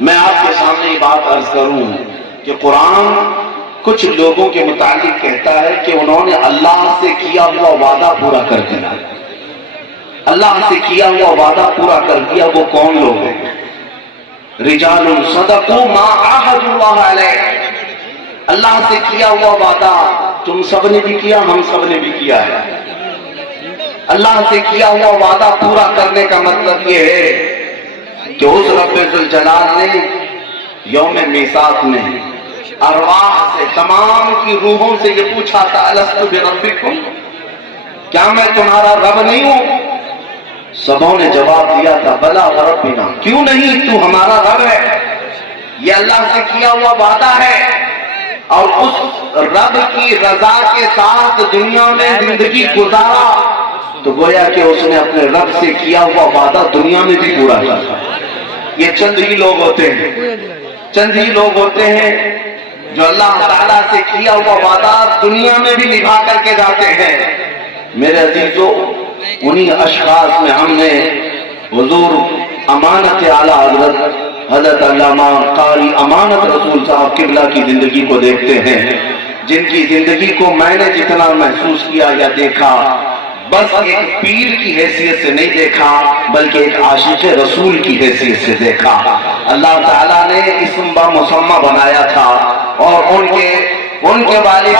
میں آپ کے سامنے یہ بات عرض کروں کہ قرآن کچھ لوگوں کے متعلق کہتا ہے کہ انہوں نے اللہ سے کیا ہوا وعدہ پورا کر دیا. اللہ سے کیا ہوا وعدہ پورا کر دیا. وہ کون لوگ ہیں؟ رجال صدقوا ما عاهدوا اللہ علیہ. اللہ سے کیا ہوا وعدہ تم سب نے بھی کیا، ہم سب نے بھی کیا ہے. اللہ سے کیا ہوا وعدہ پورا کرنے کا مطلب یہ ہے کہ اس رب ذوالجلال نے یوم میثاق میں ارواح سے، تمام کی روحوں سے یہ پوچھا تھا الست بربکم، کیا میں تمہارا رب نہیں ہوں؟ سبوں نے جواب دیا تھا بلا وربنا، کیوں نہیں، تو ہمارا رب ہے. یہ اللہ سے کیا ہوا وعدہ ہے، اور اس رب کی رضا کے ساتھ دنیا میں زندگی گزارا تو گویا کہ اس نے اپنے رب سے کیا ہوا وعدہ دنیا میں بھی پورا کیا. یہ چند ہی لوگ ہوتے ہیں، چند ہی لوگ ہوتے ہیں جو اللہ تعالیٰ سے کیا ہوا وعدہ دنیا میں بھی نبھا کر کے جاتے ہیں. میرے عزیزو، انہی اشخاص میں ہم نے حضور امانت اعلیٰ حضرت علامہ قاری امانت رسول صاحب قبلہ کی زندگی کو دیکھتے ہیں، جن کی زندگی کو میں نے جتنا محسوس کیا یا دیکھا، بس ایک پیر کی حیثیت سے نہیں دیکھا بلکہ ایک عاشق رسول کی حیثیت سے دیکھا. اللہ تعالیٰ نے اسم با مسمہ بنایا تھا، اور ان کے والد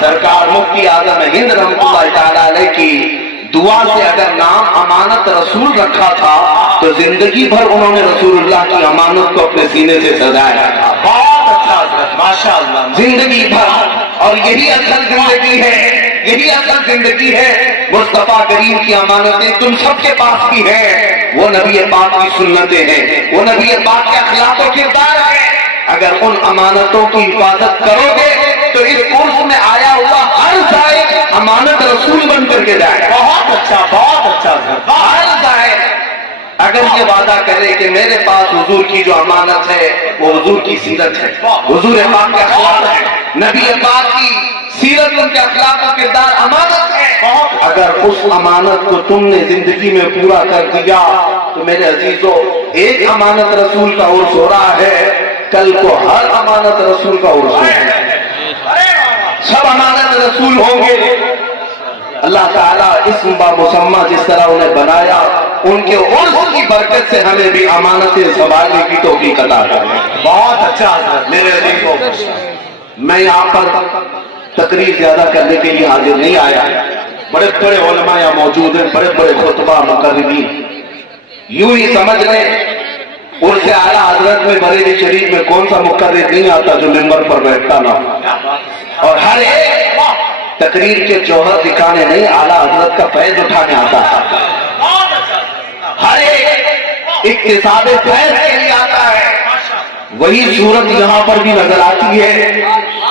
سرکار مفتی اعظم ہند رحمۃ اللہ تعالیٰ علیہ کی دعا سے اگر نام امانت رسول رکھا تھا تو زندگی بھر انہوں نے رسول اللہ کی امانت کو اپنے سینے سے سجایا تھا. بہت اچھا، ماشاء اللہ، زندگی بھر. اور یہی اصل زندگی ہے، یہی اصل زندگی ہے. مصطفیٰ کریم کی امانتیں تم سب کے پاس بھی ہیں، وہ نبی پاک کی سنتیں ہیں، وہ نبی پاک کے اخلاق و کردار ہیں. اگر ان امانتوں کی حفاظت کرو گے تو اس کورس میں آیا ہوا ہر زائر امانت رسول بن کر کے جائے. بہت اچھا، بہت اچھا. ہر زائر اگر یہ وعدہ کرے کہ میرے پاس حضور کی جو امانت ہے وہ حضور کی سیرت ہے، حضور پاک کے اخلاق ہے، نبی پاک کی سیرت، ان کے اخلاق و کردار امانت ہے. اگر اس امانت کو تم نے زندگی میں پورا کر دیا تو میرے عزیزو، ایک امانت رسول کا عرس ہو رہا ہے، کل کو ہر امانت رسول کا عرس ہوگا. سب امانت رسول ہوں گے. اللہ تعالیٰ اسم با مسمہ جس طرح انہیں بنایا، ان کے عرس کی برکت سے ہمیں بھی امانتیں سنبھالنے کی توفیق عطا کرے. بہت اچھا. میرے عزیزو، میں یہاں پر تقریر زیادہ کرنے کے لیے حاضر نہیں آیا. بڑے بڑے علماء یہاں موجود ہیں، بڑے بڑے خطبہ مقررین. یوں ہی سمجھ لیں عرس اعلیٰ حضرت میں بریلی شریف میں کون سا مقرر نہیں آتا جو ممبر پر بیٹھتا نہ ہو، اور ہر ایک تقریر کے جوہر دکھانے نہیں، اعلیٰ حضرت کا فیض اٹھانے آتا ہے. ہر ایک اکتساب فیض کے لیے آتا ہے. وہی صورت یہاں پر بھی نظر آتی ہے.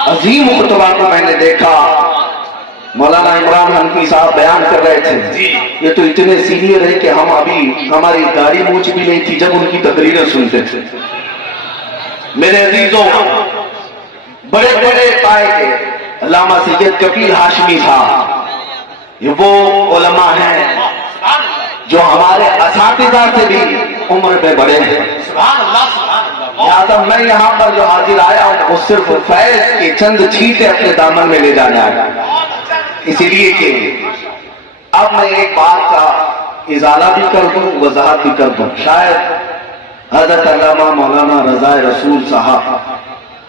عظیم خطبہ کو میں نے دیکھا، مولانا عمران حنفی صاحب بیان کر رہے تھے. یہ تو اتنے سینئر ہے کہ ہم ابھی ہماری داڑھی مونچھ بھی نہیں تھی جب ان کی تقریریں سنتے تھے. میرے عزیزوں، بڑے بڑے قائد علامہ سید کفیل ہاشمی صاحب، یہ وہ علماء ہیں جو ہمارے اساتذہ سے بھی عمر میں بڑے ہیں. لہٰذا میں یہاں پر جو حاضر آیا ہوں وہ صرف فیض کے چند چھینٹے اپنے دامن میں لے جانے آیا، اسی لیے کہ اب میں ایک بات کا ازالہ بھی کر دوں، وضاحت بھی کر دوں. شاید حضرت علامہ مولانا رضا رسول صاحب،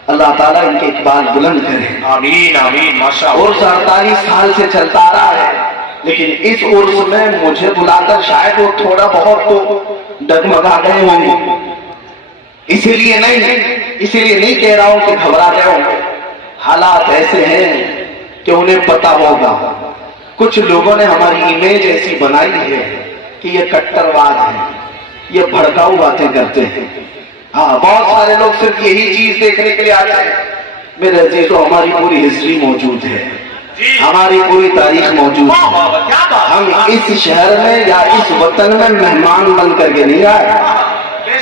اللہ تعالیٰ ان کے اقبال بلند کرے. آمین آمین. ماشاءاللہ. عرس 48 سال سے چلتا آ رہا ہے، لیکن اس عرس میں مجھے بلا کر شاید وہ تھوڑا بہت تو ڈگمگا گئے ہوں گے. اسی لیے نہیں کہہ رہا ہوں کہ گھبرا گئے ہوں. حالات ایسے ہیں کہ انہیں پتا ہوگا. کچھ لوگوں نے ہماری امیج ایسی بنائی ہے کہ یہ کٹرواد ہے، یہ بھڑکاؤ باتیں کرتے ہیں. ہاں، بہت سارے لوگ صرف یہی چیز دیکھنے کے لیے آتے ہیں. میرے عزیزو، ہماری پوری ہسٹری موجود ہے، ہماری پوری تاریخ موجود ہے. ہم اس شہر میں یا اس وطن میں مہمان بن کر کے نہیں آئے.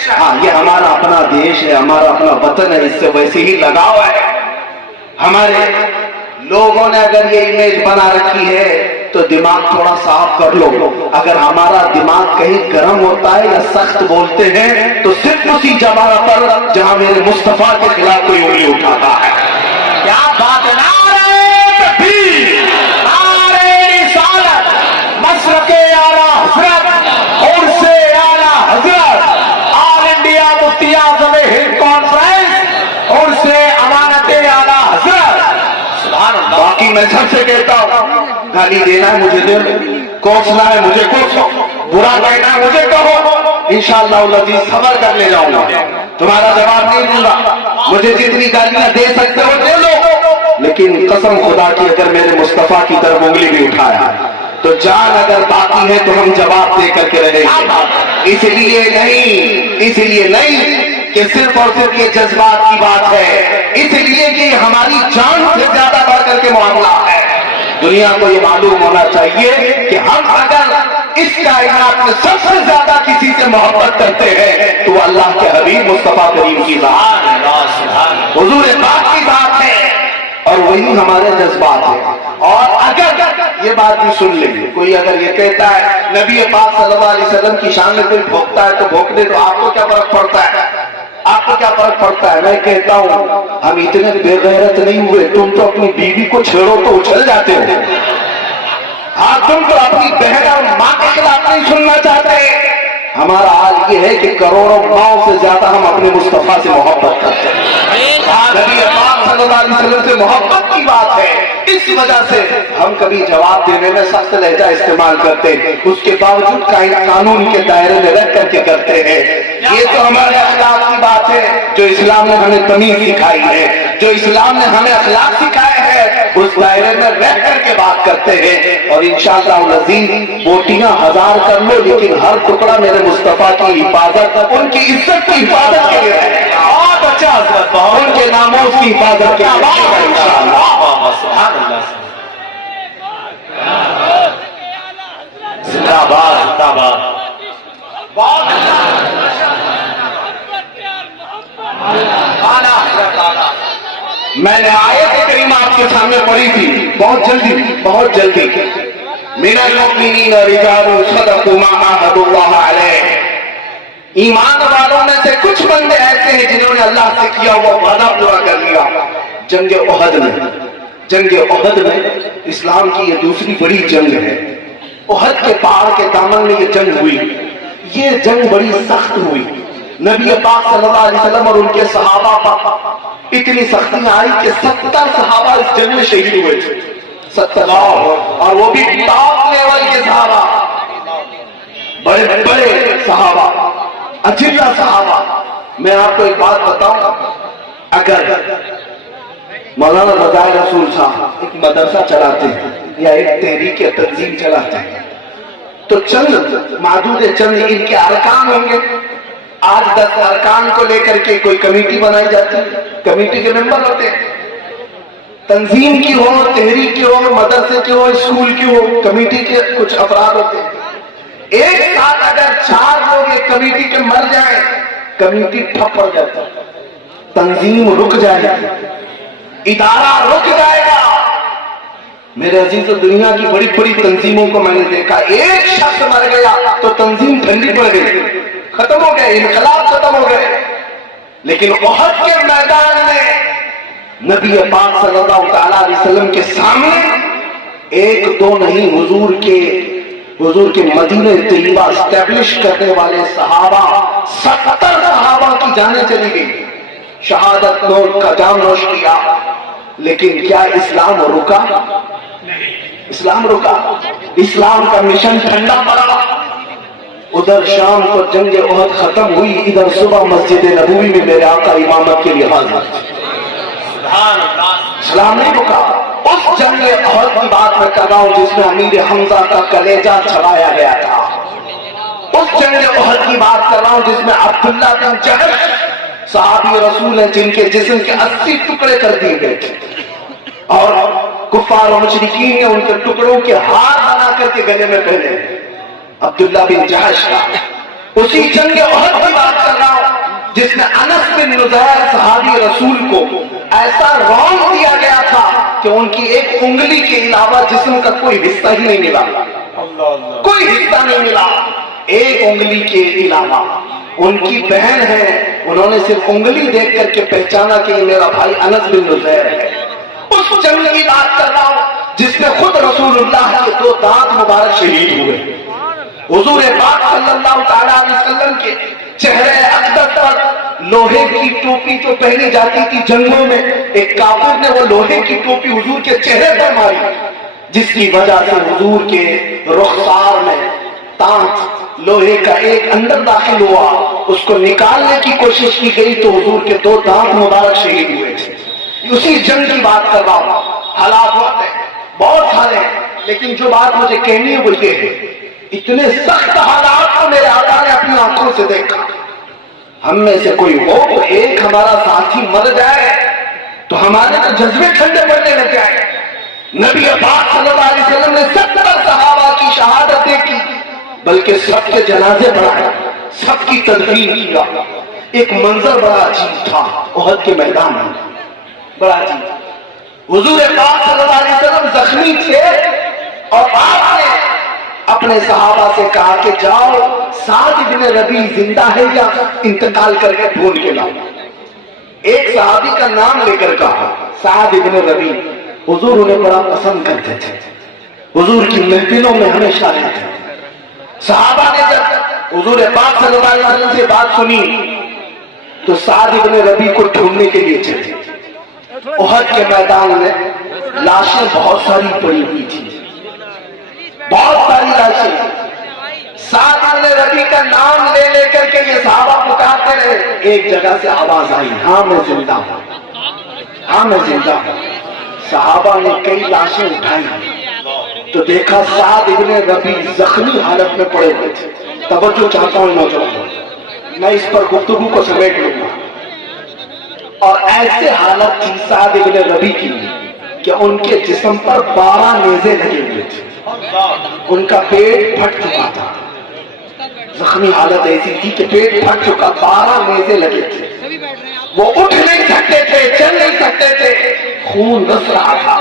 ہاں، یہ ہمارا اپنا دیش ہے، ہمارا اپنا وطن ہے، اس سے ویسے ہی لگاؤ ہے. ہمارے لوگوں نے اگر یہ امیج بنا رکھی ہے تو دماغ تھوڑا صاف کر لو. اگر ہمارا دماغ کہیں گرم ہوتا ہے یا سخت بولتے ہیں تو صرف اسی جگہ پر جہاں میرے مصطفیٰ کے خلاف کوئی انگلی اٹھاتا ہے. کیا بات ہے. نعرہ تکبیر، نعرہ رسالت، مشرق اعلیٰ حضرت اور سے اعلیٰ حضرت، آل انڈیا مفتی اعظم ہند کانفرنس اور سے امانت اعلیٰ حضرت. باقی میں سب سے کہتا ہوں، گالی دینا ہے مجھے دے لو، کوسنا ہے مجھے کوسو، برا کہنا ہے مجھے کہو، انشاءاللہ العزیز صبر کر لے جاؤں گا. تمہارا جواب نہیں دوں گا. مجھے جتنی گالیاں دے سکتے ہو دے لو، لیکن قسم خدا کی اگر میرے مصطفیٰ کی طرف انگلی بھی اٹھایا تو جان اگر باقی ہے تو ہم جواب دے کر کے رہیں گے. اس لیے نہیں کہ صرف اور صرف یہ جذبات کی بات ہے، اس لیے کہ ہماری جان سے زیادہ بڑھ کر کے معاملہ ہے. دنیا کو یہ معلوم ہونا چاہیے کہ ہم اگر اس کائنات میں سب سے زیادہ کسی سے محبت کرتے ہیں تو وہ اللہ کے حبیب مصطفیٰ کریم کی ذات، حضور پاک کی ذات ہے، اور وہی ہمارے جذبات ہیں. اور اگر یہ بات بھی سن لیں، کوئی اگر یہ کہتا ہے نبی پاک صلی اللہ علیہ وسلم کی شان میں کوئی بھوکتا ہے تو بھوکنے دو، آپ کو کیا فرق پڑتا ہے؟ آپ کو کیا فرق پڑتا ہے؟ میں کہتا ہوں ہم اتنے بے غیرت نہیں ہوئے. تم تو اپنی بیوی کو چھیڑو تو اچھل جاتے ہو. ہاں، تم تو اپنی بہن اور ماں کے خلاف نہیں سننا چاہتے. ہمارا حال یہ ہے کہ کروڑوں ماؤں سے زیادہ ہم اپنے مصطفیٰ سے محبت کرتے ہیں. نبی پاک صلی اللہ علیہ وسلم سے محبت کی بات ہے، اس وجہ سے ہم کبھی جواب دینے میں سخت لہجہ استعمال کرتے ہیں، اس کے باوجود قانون کے دائرے میں رہ کر کے کرتے ہیں. یہ تو ہمارے اخلاق کی بات ہے جو اسلام نے ہمیں تمیز سکھائی ہے، جو اسلام نے ہمیں اخلاق سکھائے ہیں، اس دائرے میں رہ کر کے بات کرتے ہیں. اور انشاءاللہ العزیز بوٹیاں 1000 کر لو لیکن ہر ٹکڑا میرے مصطفیٰ کی حفاظت، ان کی عزت کی حفاظت کے لیے رہے گا. ان کے ناموں کی حفاظت کے لیے انشاءاللہ. زندہ باد، زندہ باد. میں نے آیت کریمہ آپ کے سامنے پڑھی تھی بہت جلدی. من المؤمنین رجال صدقوا ما عاهدوا الله علیہ. ایمان والوں میں سے کچھ بندے ایسے ہیں جنہوں نے اللہ سے کیا ہوا وعدہ پورا کر لیا. جنگ احد میں اسلام کی یہ دوسری بڑی جنگ ہے. احد کے پہاڑ کے دامن میں یہ جنگ ہوئی. یہ جنگ بڑی سخت ہوئی. نبی پاک صلی اللہ علیہ وسلم اور ان کے صحابہ پر اتنی سختیاں آئی کہ 70 صحابہ اس جنگ میں شہید ہوئے تھے. 70، اور وہ بھی ٹاپ لیول کے صحابہ، بڑے صحابہ، اجلہ صحابہ. میں آپ کو ایک بات بتاؤں، اگر مولانا رضا رسول صاحب ایک مدرسہ چلاتے ہیں یا ایک تحریک تنظیم چلاتے ہیں تو چند ان کے ارکان ہوں گے. آج 10 ارکان کو لے کر کے کوئی کمیٹی بنائی جاتی ہے، کمیٹی کے ممبر ہوتے ہیں. تنظیم کی ہو، تحریک کی ہو، مدرسے کی ہو، اسکول کی ہو، کمیٹی کے کچھ افراد ہوتے ہیں. ایک ساتھ اگر 4 لوگ ایک کمیٹی کے مر جائیں، کمیٹی ٹھپ پڑ جاتا ہے، تنظیم رک جائے گا، ادارہ رک جائے گا. میرے عزیز، دنیا کی بڑی بڑی تنظیموں کو میں نے دیکھا، ایک شخص مر گیا تو تنظیم ٹھنڈی پڑ گئی، ختم ہو گئے، انقلاب ختم ہو گئے. لیکن احد کے میدان میں نبی پاک صلی اللہ تعالی علیہ وسلم کے سامنے ایک دو نہیں، حضور کے مدینہ طیبہ اسٹیبلش کرنے والے صحابہ، 70 صحابہ کی جانیں چلی گئی. شہادت نوش کا جام نوش کیا، لیکن کیا اسلام رکا؟ اسلام رکا؟ اسلام کا مشن ٹھنڈا پڑا. ادھر شام کو جنگ احد ختم ہوئی، ادھر صبح مسجد نبوی میں میرے آقا امامت کے لیے حاضر. اسلام نہیں رکا. اس جنگ احد کی بات میں کر رہا ہوں جس میں امیر حمزہ کا کلیجہ چڑھایا گیا تھا. اس جنگ احد کی بات کر رہا ہوں جس میں عبداللہ بن جہش صحابی رسول ہیں جن کے جسم کے 80 ٹکڑے کر دیے گئے تھے، اور کفار و مشرکین نے ان کے ٹکڑوں کے ہار بنا کر کے گلے میں پہنے. عبداللہ بن جہش کا اسی جنگ احد کی بات کر رہا ہوں جس میں انس بن نضیر صحابی رسول کو ایسا رونق دیا گیا تھا کہ ان کی ایک انگلی کے علاوہ جسم کا کوئی حصہ ہی نہیں ملا، کوئی حصہ نہیں ملا ایک انگلی کے علاوہ۔ ان کی بہن ہے، انہوں نے صرف انگلی دیکھ کر کے پہچانا کہ یہ میرا بھائی انس بن نزیر ہے۔ اس جنگ کی بات کر رہا ہوں جس میں خود رسول اللہ کے 2 دانت مبارک شہید ہوئے۔ حضور پاک صلی اللہ تعالیٰ علیہ وسلم کے چہرے اقدس پر لوہے کی ٹوپی جو پہنی جاتی تھی جنگوں میں، ایک کافر نے وہ لوہے کی ٹوپی حضور کے چہرے پر ماری، جس کی وجہ سے حضور کے رخسار میں تانچ لوہے کا ایک اندر داخل ہوا، اس کو نکالنے کی کوشش کی گئی تو حضور کے 2 دانت مبارک شہید ہوئے تھے۔ اسی جنگ کی بات کر رہا ہوں۔ حالات ہوتے ہیں بہت سارے ہیں، لیکن جو بات مجھے کہنی ہے وہ یہ ہے، اتنے سخت حالات کو میرے آقا نے اپنی آنکھوں سے دیکھا۔ ہم میں سے کوئی ہو تو ایک ہمارا ساتھی مر جائے تو ہمارے تو جذبے ٹھنڈے پڑنے لگ جائے۔ نبی پاک صلی اللہ علیہ وسلم نے 70 صحابہ کی شہادتیں کی، بلکہ سب کے جنازے پڑھائے، سب کی تدفین کیا۔ ایک منظر بڑا عجیب تھا احد کے میدان میں، بڑا عجیب۔ حضور پاک صلی اللہ علیہ وسلم زخمی تھے اور آپ نے اپنے صحابہ سے کہا کہ جاؤ سعد بن ربیع زندہ ہے یا انتقال کر کے ڈھونڈ کے لاؤ۔ ایک صحابی کا نام لے کر کہا سعد بن ربیع۔ حضور انہیں بڑا پسند کرتے تھے، حضور کی محفلوں میں ہمیشہ رہتے تھے۔ صحابہ نے جب حضور پاک صلی اللہ علیہ وسلم سے بات سنی تو سعد بن ربیع کو ڈھونڈنے کے لیے چلے۔ احد کے میدان میں لاشیں بہت ساری پڑی ہوئی تھی، بہت ساری لاشیں۔ سعد بن ربیع کا نام لے لے کر کے یہ صحابہ پکارتے رہے۔ ایک جگہ سے آواز آئی، ہاں میں زندہ ہوں، ہاں میں زندہ ہوں۔ صحابہ نے کئی لاشیں اٹھائی تو دیکھا سعد بن ربیع زخمی حالت میں پڑے ہوئے تھے۔ توجہ چاہتا ہوں نوجوانوں، میں اس پر گفتگو کو سمیٹ لوں گا۔ اور ایسے حالت تھی سعد بن ربیع کی کہ ان کے جسم پر 12 نیزے لگے ہوئے تھے، ان کا پیٹ پھٹ چکا تھا۔ زخمی حالت ایسی تھی کہ پیٹ پھٹ چکا، 12 نیزے لگے تھے، وہ اٹھ نہیں سکتے تھے، چل نہیں سکتے تھے، خون رس رہا تھا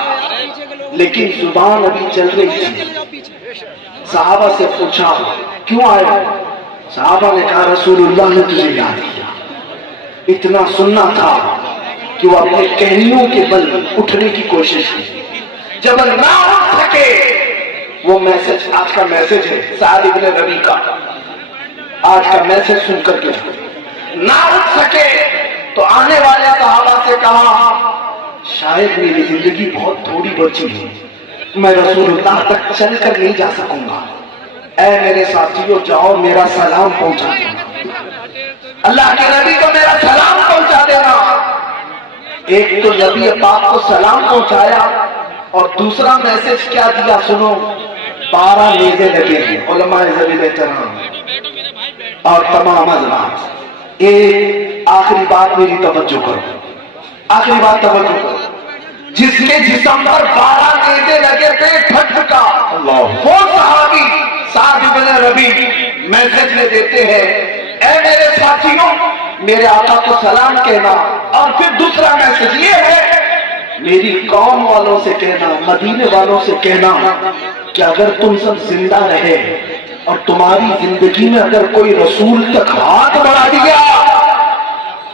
لیکن زبان ابھی چل رہی تھی۔ صحابہ سے پوچھا کیوں آئے؟ صحابہ نے کہا رسول اللہ نے تجھے یاد کیا، اتنا سننا تھا کہ وہ اپنے کہنیوں کے بل اٹھنے کی کوشش کی۔ جب نہ اٹھ سکے، وہ میسج آج کا میسج ہے سعد بن ربیع کا، آج کا میسج سن کر کے نہ اٹھ سکے تو آنے والے صحابہ سے کہا شاید میری زندگی بہت تھوڑی بچی ہے، میں رسول اللہ تک چل کر نہیں جا سکوں گا، اے میرے ساتھیوں جاؤ میرا سلام پہنچا دینا، اللہ کے نبی کو میرا سلام پہنچا دینا۔ ایک تو نبی پاک کو سلام پہنچایا اور دوسرا میسج کیا دیا سنو، 12 نیزے لگے ہیں۔ علماء ذویل احترام اور تمام حضرات، ایک آخری بات میری توجہ کرو، آخری بات توجہ کرو، جس کے جسم پر 12 نیزے لگے تھے پھٹ چکا، وہ صحابی سعد بن ربیع میسج میں دیتے ہیں اے میرے ساتھیوں میرے آقا کو سلام کہنا، اور پھر دوسرا میسج یہ ہے میری قوم والوں سے کہنا، مدینے والوں سے کہنا کہ اگر تم سب زندہ رہے اور تمہاری زندگی میں اگر کوئی رسول تک ہاتھ بڑھا دیا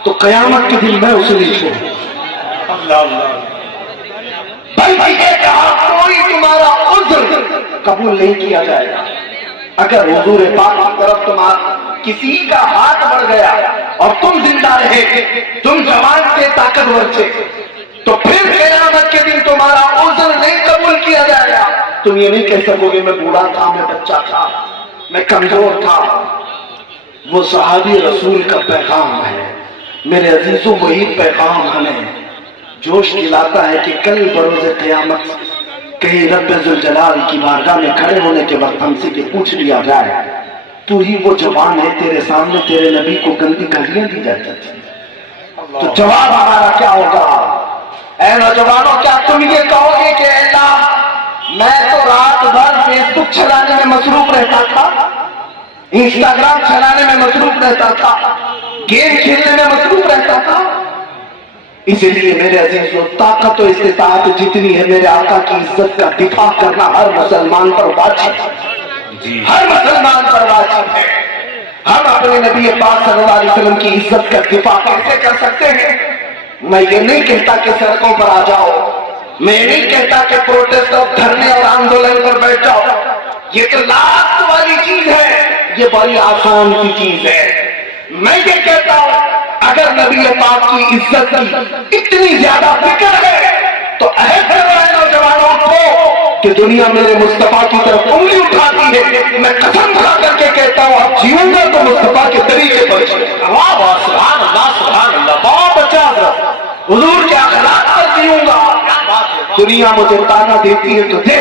تو قیامت کے دن میں اسے نہیں چھوڑوں۔ بھائی کہا کوئی تمہارا عذر قبول نہیں کیا جائے گا، اگر حضور پاک کی طرف تمہارا کسی کا ہاتھ بڑھ گیا اور تم زندہ رہے، تم جوان تھے، طاقتور تھے، تو پھر قیامت کے دن تمہارا عذر نہیں قبول کیا جائے گا۔ تم یہ نہیں کہہ سکو گے میں بوڑھا تھا، میں بچہ تھا، میں کمزور تھا۔ وہ صحابی رسول کا پیغام ہے میرے عزیزوں، وہی پیغام ہمیں جوش دلاتا ہے کہ کل بروز قیامت کہیں رب ذوالجلال کی بارگاہ میں کھڑے ہونے کے وقت ہم سے یہ پوچھ لیا جائے تو ہی وہ جوان ہے، تیرے سامنے تیرے نبی کو گندی گالیاں دی جاتی تھی، تو جواب ہمارا کیا ہوگا؟ اے نوجوانوں، کیا تم یہ کہو گے کہ اللہ میں تو رات بھر فیس بک چلانے میں مصروف رہتا تھا، انسٹاگرام چلانے میں مصروف رہتا تھا، گیم کھیلنے میں مصروف رہتا تھا، اسی لیے میرے عزیزو طاقت و استطاعت جتنی ہے میرے آقا کی عزت کا دفاع کرنا ہر مسلمان پر واجب ہے، ہر مسلمان پر واجب ہے۔ ہم اپنے نبی پاک صلی اللہ علیہ وسلم کی عزت کا دفاع کیسے کر سکتے ہیں؟ میں یہ نہیں کہتا کہ سڑکوں پر آ جاؤ، میں نہیں کہتا کہ پروٹیسٹ اور دھرنے اور آندولن پر بیٹھ جاؤ، یہ تو لاسٹ والی چیز ہے، یہ بڑی آسان سی چیز ہے۔ میں یہ کہتا ہوں اگر نبی پاک کی عزت کی اتنی زیادہ فکر ہے تو عہد کرو اے نوجوانوں کو کہ دنیا میرے مصطفیٰ کی طرف انگلی اٹھاتی ہے، میں قسم کھا کر کے کہتا ہوں اب جیوں گا تو مصطفیٰ کے طریقے پر واہ واہ، سبحان اللہ سبحان اللہ، بہت اچھا حضرت، حضور کے اخلاق پر جیوں گا۔ دنیا مجھے تانا دیتی ہے تو دے،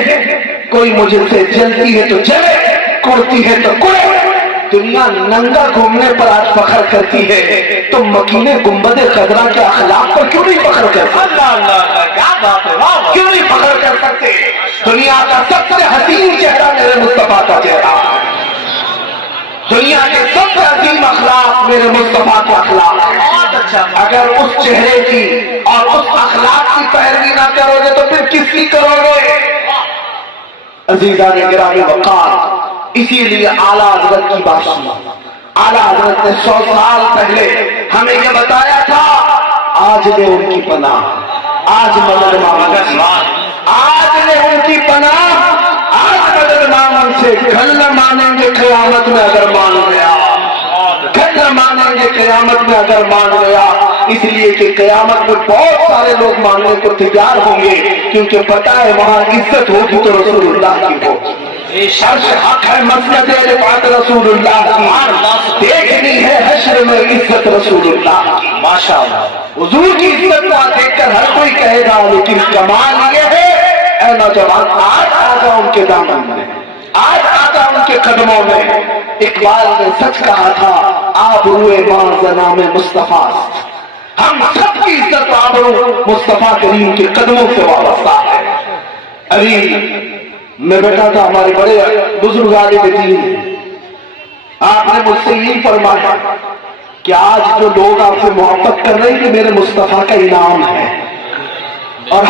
کوئی مجھے سے جلتی ہے تو جلے، کرتی ہے تو کرے، دنیا ننگا گھومنے پر آج فخر کرتی ہے، تم مکین گنبد خضرا کے اخلاق پر کیوں نہیں فخر کرتے؟ اللہ اللہ، کیا بات ہے، واہ واہ، کیوں نہیں فخر کر سکتے؟ دنیا کا سب سے حسین چہرہ میرے مصطفیٰ کا چہرہ ہے، دنیا کے سب سے عظیم اخلاق میرے مصطفیٰ کے اخلاق ہیں۔ بہت اچھا۔ اگر اس چہرے کی اور اس اخلاق کی پیروی نہ کرو گے تو پھر کس کی کرو گے؟ عزیزان گرامی وقار، اسی لیے اعلیٰ حضرت کی بات سنو۔ اعلیٰ حضرت نے 100 سال پہلے ہمیں یہ بتایا تھا، آج لے ان کی پناہ، آج مدد مانگ، آج لے ان کی پناہ، آج مدد مانگ سے، گھر نہ مانیں گے قیامت میں اگر مان گیا، گھر نہ مانیں گے قیامت میں اگر مان گیا، اس لیے کہ قیامت میں بہت سارے لوگ ماننے کو تیار ہوں گے، کیونکہ پتہ ہے وہاں عزت ہوگی تو رسول اللہ کی ہوگی، عرش حق ہے مسند رفعت رسول اللہ کی، دیکھنی ہے حشر میں عزت رسول اللہ کی۔ ماشاءاللہ، حضور کی عزت کو دیکھ کر ہر کوئی کہے گا، لیکن کمال یہ ہے اے نوجوان آج آجا ان کے دامن میں، آج آجا ان کے قدموں میں۔ اقبال نے سچ کہا تھا، آبروئے ماں زنام مصطفیٰ، ہم سب کی عزت و آبرو مصطفیٰ کریم کے قدموں سے وابستہ ہے۔ ابھی میں بیٹھا تھا، ہمارے بڑے بزرگ عالم دین، آپ نے مجھ سے یہی فرمایا کہ آج جو لوگ آپ سے محبت کر رہے ہیں کہ میرے مصطفیٰ کا انعام ہے، اور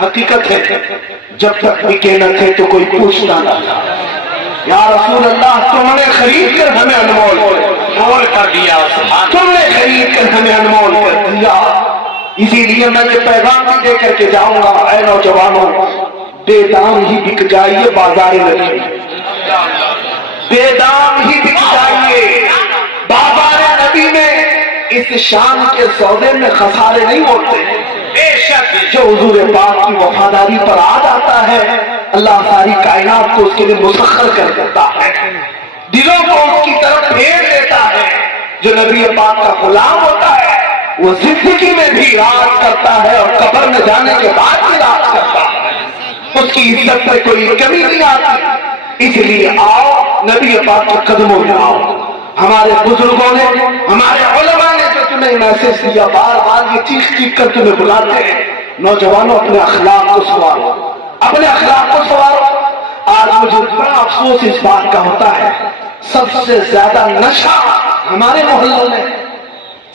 حقیقت ہے جب تک بکے نہ تھے تو کوئی پوچھتا نہ تھا، یا رسول اللہ تم نے خرید کر ہمیں انمول کر دیا، تم نے خرید کر ہمیں انمول کر دیا۔ اسی لیے میں یہ پیغام بھی دے کر کے جاؤں گا، اے نوجوانوں بے دام ہی بک جائیے بازار نبی، بے دام ہی بک جائیے بازار نبی میں، اس شان کے سودے میں خسارے نہیں ہوتے۔ بے شک جو حضور پاک کی وفاداری پر آ جاتا ہے اللہ ساری کائنات کو اس کے لیے مسخر کر دیتا ہے، دلوں کو اس کی طرف پھیر دیتا ہے۔ جو نبی پاک کا غلام ہوتا ہے وہ زندگی میں بھی راز کرتا ہے اور قبر میں جانے کے بعد بھی راز کرتا ہے، اس کی عزت پہ کوئی کمی نہیں آتی۔ اس لیے آؤ نبی پاک کے قدموں میں آؤ۔ ہمارے بزرگوں نے، ہمارے علماء نے جو تمہیں میسج دیا، بار بار یہ چیخ چیخ کر تمہیں بلاتے ہیں، نوجوانوں اپنے اخلاق کو سنوارو، اپنے اخلاق کو سنوارو۔ آج مجھے بڑا افسوس اس بات کا ہوتا ہے، سب سے زیادہ نشہ ہمارے محلوں میں،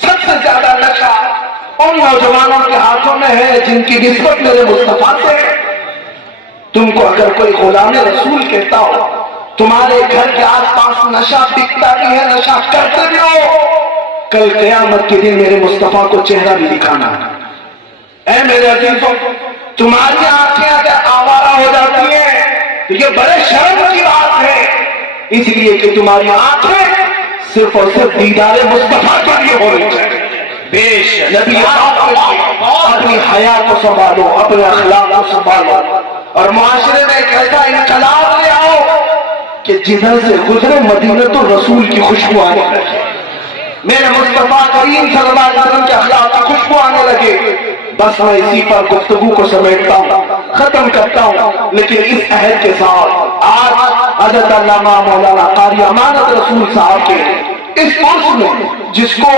سب سے زیادہ نشہ ان نوجوانوں کے ہاتھوں میں ہے جن کی نسبت میرے مصطفیٰ سے ہے۔ تم کو اگر کوئی غلام رسول کہتا ہو، تمہارے گھر کے آس پاس نشہ بکتا بھی ہے، نشہ کرتے بھی ہو، کل قیامت کے دن میرے مصطفیٰ کو چہرہ بھی دکھانا ہے۔ اے میرے عزیزوں، تمہاری آنکھیں اگر آوارہ ہو جاتی ہیں تو یہ بڑے شرم کی بات ہے، اس لیے کہ تمہاری آنکھیں صرف اور صرف دیدار مصطفیٰ کے لیے ہونی چاہیے۔ بے شک نبی اپنی حیا کو سنبھالو، اپنے اخلاق کو سنبھالو، اور معاشرے میں ایک ایسا انقلاب لے آؤ کہ جدھر سے گزرے مدینہ تو رسول کی خوشبو آنے لگے، میرے مصطفیٰ کریم صلی اللہ علیہ وسلم کے اخلاق کی خوشبو آنے لگے۔ بس میں اسی پر گفتگو کو سمیٹتا ہوں، ختم کرتا ہوں، لیکن اس عہد کے ساتھ آج حضرت علامہ مولانا قاری امانت رسول صاحب کے اس عرس میں، جس کو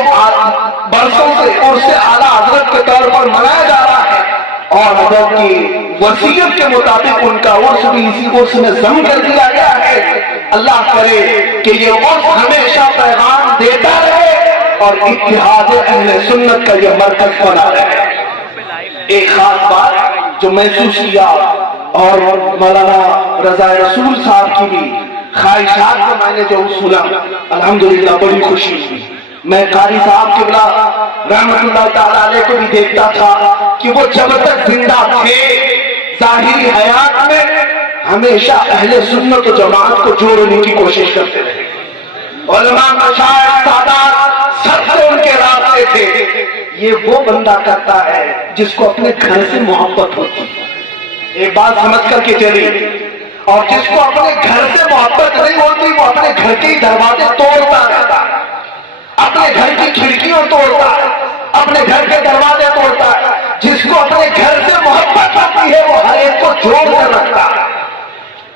برسوں سے عرس اعلیٰ حضرت کے طور پر منایا جا رہا ہے، اور حضرت کی وصیت کے مطابق ان کا عرس بھی اسی عرس میں ضم کر دیا گیا ہے۔ اللہ کرے کہ یہ عرس ہمیشہ پیغام دیتا رہے اور اتحاد اہل سنت کا یہ مرکز بنا رہے. ایک خاص بات جو محسوس کیا اور مولانا رضا رسول صاحب کی بھی خواہشات کو میں نے جو سنا الحمدللہ بڑی خوشی ہوئی. میں قاری صاحب قبلہ رحمۃ اللہ تعالیٰ علیہ کو بھی دیکھتا تھا کہ وہ جب تک زندہ تھے ظاہری حیات میں ہمیشہ اہل سنت و جماعت کو جوڑنے کی کوشش کرتے رہے. علماء مشائخ سادات سب سے ان کے راستے تھے. یہ وہ بندہ کرتا ہے جس کو اپنے گھر سے محبت ہوتی. ایک بات سمجھ کر کے چلی. اور جس کو اپنے گھر سے محبت نہیں ہوتی وہ اپنے گھر کے دروازے توڑتا رہتا ہے, اپنے گھر کی کھڑکیوں توڑتا ہے, اپنے گھر کے دروازے توڑتا ہے. جس کو اپنے گھر سے محبت ہوتی ہے وہ ہر ایک کو جوڑ کر رکھتا ہے.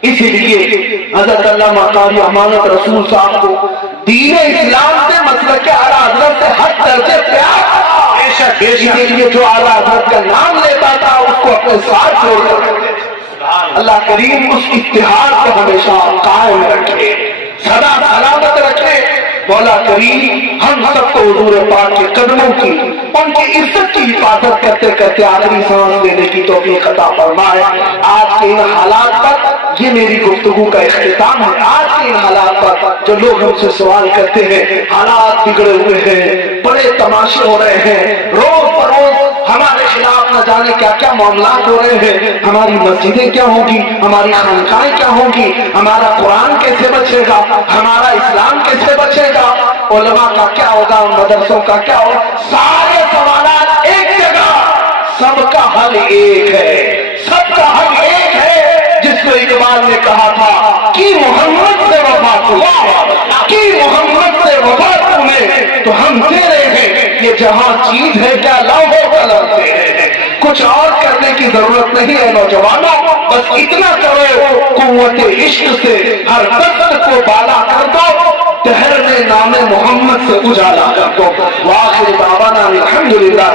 اسی لیے حضرت علامہ قاری امانت رسول صاحب کو دین اسلام سے مسلک اعلیٰ حضرت سے ہر درجے پیار تھا. اسی لیے جو اعلیٰ حضرت کا نام لیتا تھا اس کو اپنے ساتھ جوڑ کر رکھتے تھے. اللہ کریم اس اتحاد کو ہمیشہ قائم رکھے, سدا سلامت رکھے. مولا کریم ہم سب کو حضور پاک کے قدموں کی ان کی عزت کی حفاظت کرتے کرتے آخری سانس لینے کی توفیق عطا فرمائے. آج کے ان حالات پر یہ میری گفتگو کا اختتام ہے. آج کے ان حالات پر جو لوگ ہم سے سوال کرتے ہیں, حالات بگڑے ہوئے ہیں, بڑے تماشے ہو رہے ہیں, روز بروز ہمارے خلاف نہ جانے کیا کیا معاملات ہو رہے ہیں. ہماری مسجدیں کیا ہوں گی, ہماری خانقاہیں کیا ہوں گی, ہمارا قرآن کیسے بچے گا, ہمارا اسلام کیسے بچے گا, علماء کا کیا ہوگا, مدرسوں کا کیا ہوگا. سارے سوالات ایک جگہ, سب کا حل ایک ہے, سب کا حل ایک ہے. جس کو اقبال نے کہا تھا کہ محمد سے وفا کی محمد سے وفا تمہیں تو ہم تیرے ہیں. یہ جہاں چیز ہے کیا لوہو قلم تیرے ہیں. کچھ اور کرنے کی ضرورت نہیں ہے نوجوانوں, بس اتنا کرو قوت عشق سے ہر دست کو بالا کر دو, دہر میں نام محمد سے اجالا کر دو. وآخر دعوانا الحمدللہ.